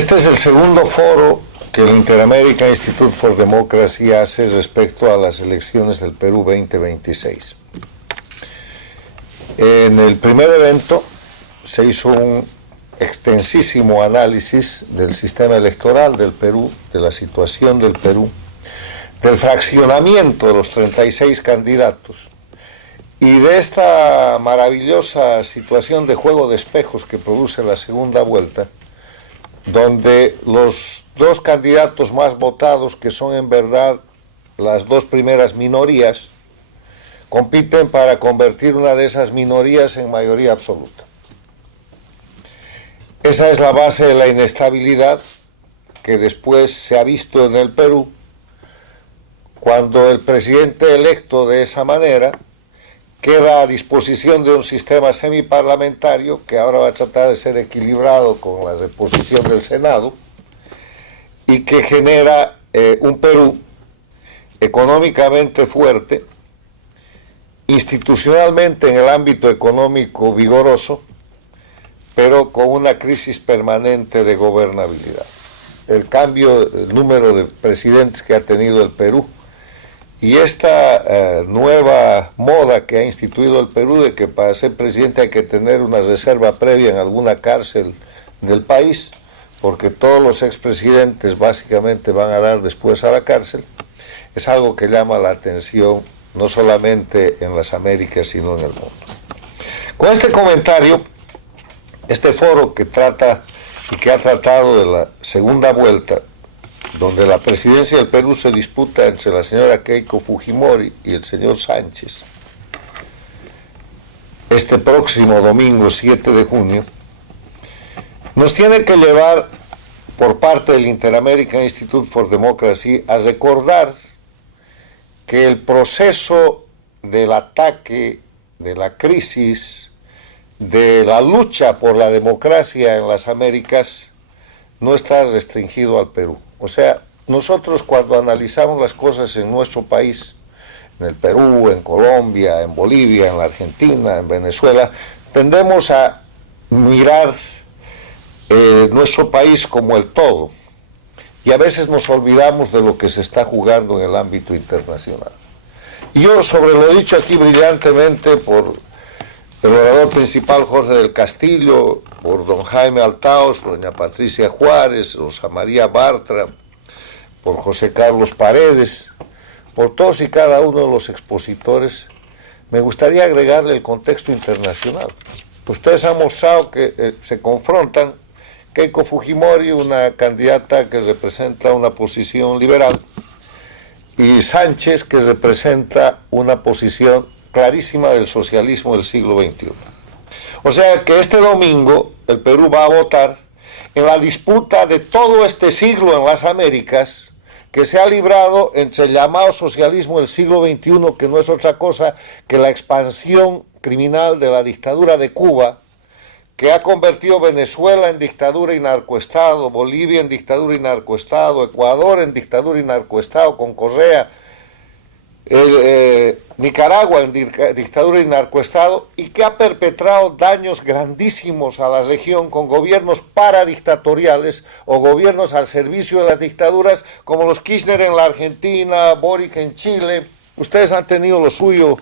Este es el segundo foro que el Inter-American Institute for Democracy hace respecto a las elecciones del Perú 2026. En el primer evento se hizo un extensísimo análisis del sistema electoral del Perú, de la situación del Perú, del fraccionamiento de los 36 candidatos y de esta maravillosa situación de juego de espejos que produce la segunda vuelta, donde los dos candidatos más votados, que son en verdad las dos primeras minorías, compiten para convertir una de esas minorías en mayoría absoluta. Esa es la base de la inestabilidad que después se ha visto en el Perú, cuando el presidente electo de esa manera queda a disposición de un sistema semiparlamentario que ahora va a tratar de ser equilibrado con la reposición del Senado y que genera un Perú económicamente fuerte, institucionalmente en el ámbito económico vigoroso, pero con una crisis permanente de gobernabilidad. El número de presidentes que ha tenido el Perú y esta nueva moda que ha instituido el Perú de que para ser presidente hay que tener una reserva previa en alguna cárcel del país, porque todos los expresidentes básicamente van a dar después a la cárcel, es algo que llama la atención no solamente en las Américas, sino en el mundo. Con este comentario, este foro que trata y que ha tratado de la segunda vuelta, donde la presidencia del Perú se disputa entre la señora Keiko Fujimori y el señor Sánchez, este próximo domingo 7 de junio, nos tiene que llevar por parte del Inter-American Institute for Democracy a recordar que el proceso del ataque, de la crisis, de la lucha por la democracia en las Américas no está restringido al Perú. O sea, nosotros cuando analizamos las cosas en nuestro país, en el Perú, en Colombia, en Bolivia, en la Argentina, en Venezuela, tendemos a mirar nuestro país como el todo y a veces nos olvidamos de lo que se está jugando en el ámbito internacional. Y yo, sobre lo dicho aquí brillantemente por el orador principal Jorge del Castillo, por don Jaime Altaos, doña Patricia Juárez, Rosa María Bartra, por José Carlos Paredes, por todos y cada uno de los expositores, me gustaría agregarle el contexto internacional. Ustedes han mostrado que se confrontan Keiko Fujimori, una candidata que representa una posición liberal, y Sánchez, que representa una posición clarísima del socialismo del siglo XXI. O sea que este domingo el Perú va a votar en la disputa de todo este siglo en las Américas que se ha librado entre el llamado socialismo del siglo XXI, que no es otra cosa que la expansión criminal de la dictadura de Cuba, que ha convertido Venezuela en dictadura y narcoestado, Bolivia en dictadura y narcoestado, Ecuador en dictadura y narcoestado con Correa, Nicaragua en dictadura y narcoestado, y que ha perpetrado daños grandísimos a la región con gobiernos paradictatoriales o gobiernos al servicio de las dictaduras, como los Kirchner en la Argentina, Boric en Chile. Ustedes han tenido lo suyo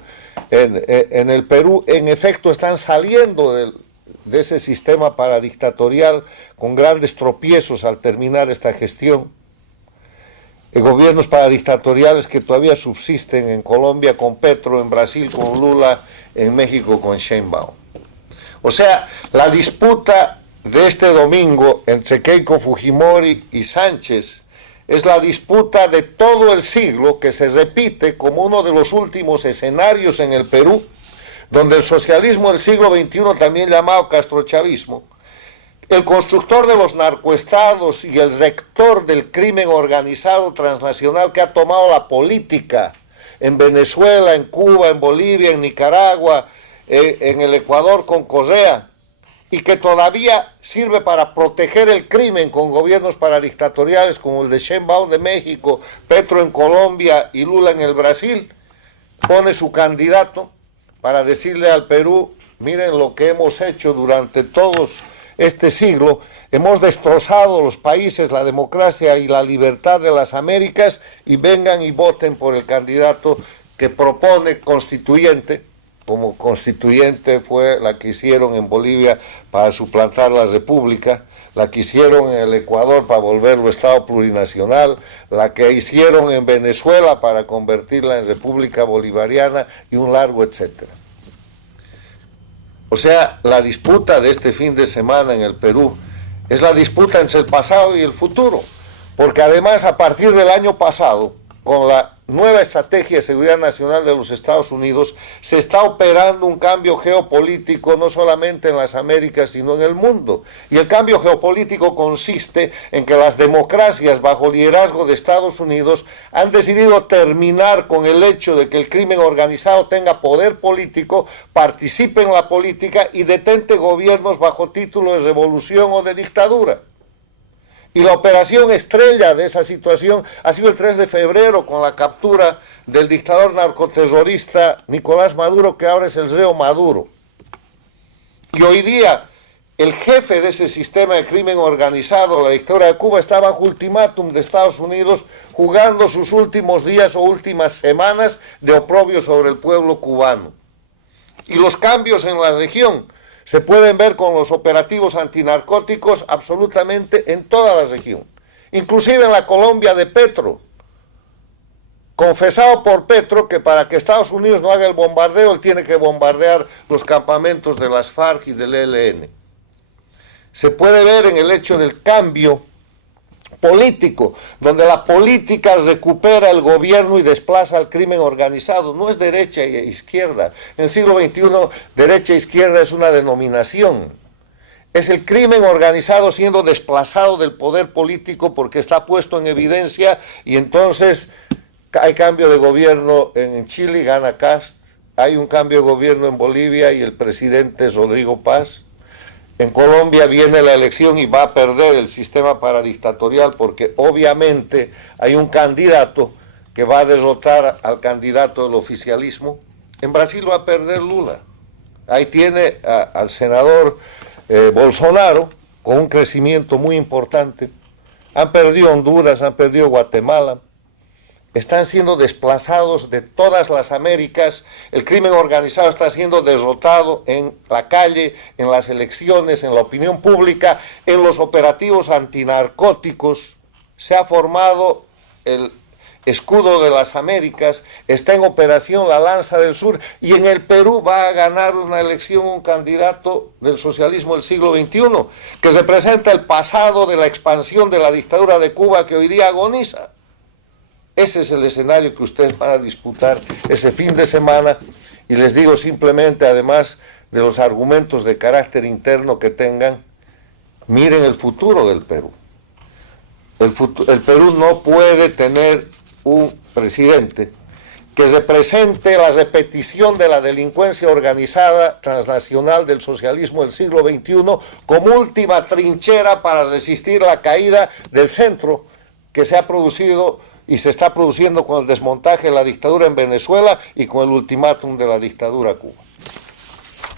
en el Perú. En efecto, están saliendo de ese sistema paradictatorial con grandes tropiezos al terminar esta gestión. Gobiernos paradictatoriales que todavía subsisten en Colombia con Petro, en Brasil con Lula, en México con Sheinbaum. O sea, la disputa de este domingo entre Keiko Fujimori y Sánchez es la disputa de todo el siglo, que se repite como uno de los últimos escenarios en el Perú, donde el socialismo del siglo XXI, también llamado castrochavismo, el constructor de los narcoestados y el rector del crimen organizado transnacional que ha tomado la política en Venezuela, en Cuba, en Bolivia, en Nicaragua, en el Ecuador con Correa, y que todavía sirve para proteger el crimen con gobiernos paradictatoriales como el de Sheinbaum de México, Petro en Colombia y Lula en el Brasil, pone su candidato para decirle al Perú: miren lo que hemos hecho durante todos este siglo, hemos destrozado los países, la democracia y la libertad de las Américas, y vengan y voten por el candidato que propone constituyente, como constituyente fue la que hicieron en Bolivia para suplantar la república, la que hicieron en el Ecuador para volverlo Estado plurinacional, la que hicieron en Venezuela para convertirla en República Bolivariana y un largo etcétera. O sea, la disputa de este fin de semana en el Perú es la disputa entre el pasado y el futuro, porque además a partir del año pasado, con la nueva estrategia de seguridad nacional de los Estados Unidos, se está operando un cambio geopolítico no solamente en las Américas, sino en el mundo. Y el cambio geopolítico consiste en que las democracias bajo liderazgo de Estados Unidos han decidido terminar con el hecho de que el crimen organizado tenga poder político, participe en la política y detente gobiernos bajo título de revolución o de dictadura. Y la operación estrella de esa situación ha sido el 3 de febrero con la captura del dictador narcoterrorista Nicolás Maduro, que ahora es el reo Maduro. Y hoy día el jefe de ese sistema de crimen organizado, la dictadura de Cuba, está bajo ultimátum de Estados Unidos, jugando sus últimos días o últimas semanas de oprobio sobre el pueblo cubano. Y los cambios en la región se pueden ver con los operativos antinarcóticos absolutamente en toda la región, inclusive en la Colombia de Petro, confesado por Petro que para que Estados Unidos no haga el bombardeo, él tiene que bombardear los campamentos de las FARC y del ELN. Se puede ver en el hecho del cambio político, donde la política recupera el gobierno y desplaza al crimen organizado. No es derecha e izquierda. En el siglo XXI, derecha e izquierda es una denominación. Es el crimen organizado siendo desplazado del poder político porque está puesto en evidencia, y entonces hay cambio de gobierno en Chile, gana Kast, hay un cambio de gobierno en Bolivia y el presidente es Rodrigo Paz. En Colombia viene la elección y va a perder el sistema paradictatorial porque obviamente hay un candidato que va a derrotar al candidato del oficialismo. En Brasil va a perder Lula. Ahí tiene al senador Bolsonaro con un crecimiento muy importante. Han perdido Honduras, han perdido Guatemala. Están siendo desplazados de todas las Américas, el crimen organizado está siendo derrotado en la calle, en las elecciones, en la opinión pública, en los operativos antinarcóticos. Se ha formado el escudo de las Américas, está en operación la Lanza del Sur, y en el Perú va a ganar una elección un candidato del socialismo del siglo XXI, que representa el pasado de la expansión de la dictadura de Cuba que hoy día agoniza. Ese es el escenario que ustedes van a disputar ese fin de semana, y les digo simplemente, además de los argumentos de carácter interno que tengan, miren el futuro del Perú. El Perú no puede tener un presidente que represente la repetición de la delincuencia organizada transnacional del socialismo del siglo XXI como última trinchera para resistir la caída del centro que se ha producido y se está produciendo con el desmontaje de la dictadura en Venezuela y con el ultimátum de la dictadura a Cuba.